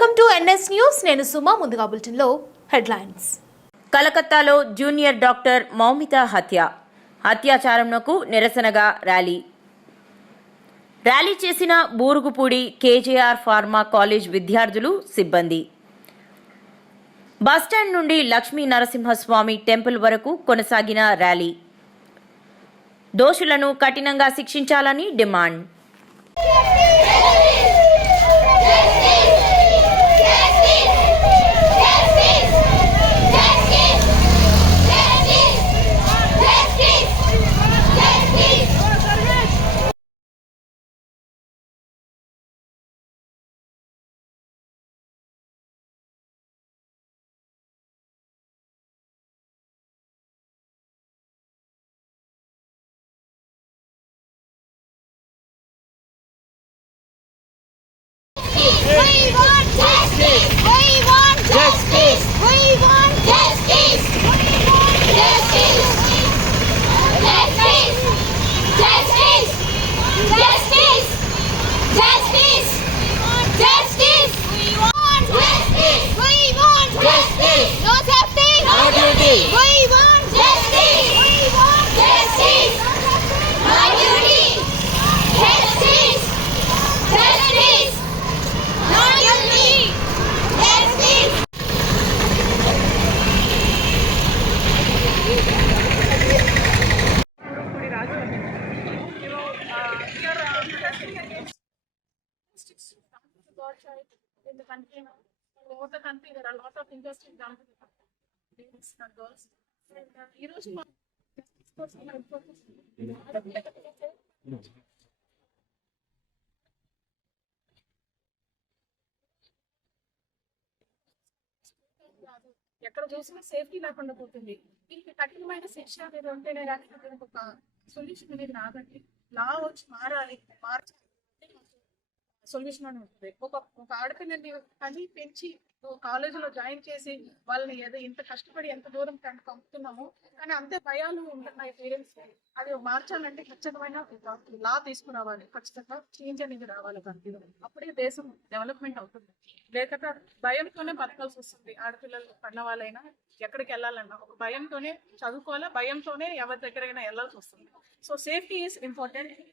Welcome to NS news. నేను సుమా. ముందుగా బులెటిన్లో హెడ్లైన్స్. కలకత్తాలో జూనియర్ డాక్టర్ మౌమిత అత్యాచారంకు నిరసనగా ర్యాలీ చేసిన బూరుగుపూడి కేజేఆర్ ఫార్మా కాలేజ్ విద్యార్థులు, సిబ్బంది. బస్టాండ్ నుండి లక్ష్మీ నరసింహస్వామి టెంపుల్ వరకు కొనసాగిన ర్యాలీ. దోషులను కఠినంగా శిక్షించాలని demand. We want justice! We want justice! We want justice! We want justice! Justice! Justice! Justice! Justice! Justice! We want justice! We want justice! No safety! No duty! We want justice! We want justice! No duty! Justice! Justice! No duty! Justice! In the country now, all over the country, there are a lot of industries done to the ladies and girls. And ఎక్కడ చూసినా సేఫ్టీ లేకుండా పోతుంది. దీనికి కఠినమైన శిక్ష అనేది ఉంటేనే కానీ దీనికి ఒక సొల్యూషన్ అనేది రాదండి. లా వచ్చి మార్చాలి సొల్యూషన్ అని ఉంటుంది. ఒక ఆడపిల్లని కని పెంచి కాలేజీలో జాయిన్ చేసి వాళ్ళని ఏదో ఇంత కష్టపడి ఎంత దూరం పంపుతున్నాము, కానీ అంతే భయాలు ఉంటున్నాయి పేరెంట్స్. అది మార్చాలంటే ఖచ్చితమైన లా తీసుకురావాలి, ఖచ్చితంగా చేంజ్ అనేది రావాలి కంట్రీలో. అప్పుడే దేశం డెవలప్మెంట్ అవుతుంది. లేకపోతే భయంతోనే బతకాల్సి వస్తుంది. ఆడపిల్లలు పడిన వాళ్ళైనా ఎక్కడికి వెళ్ళాలన్నా ఒక భయంతోనే చదువుకోవాలా, భయంతోనే ఎవరి దగ్గరైనా వెళ్ళాల్సి వస్తుంది. So safety is important.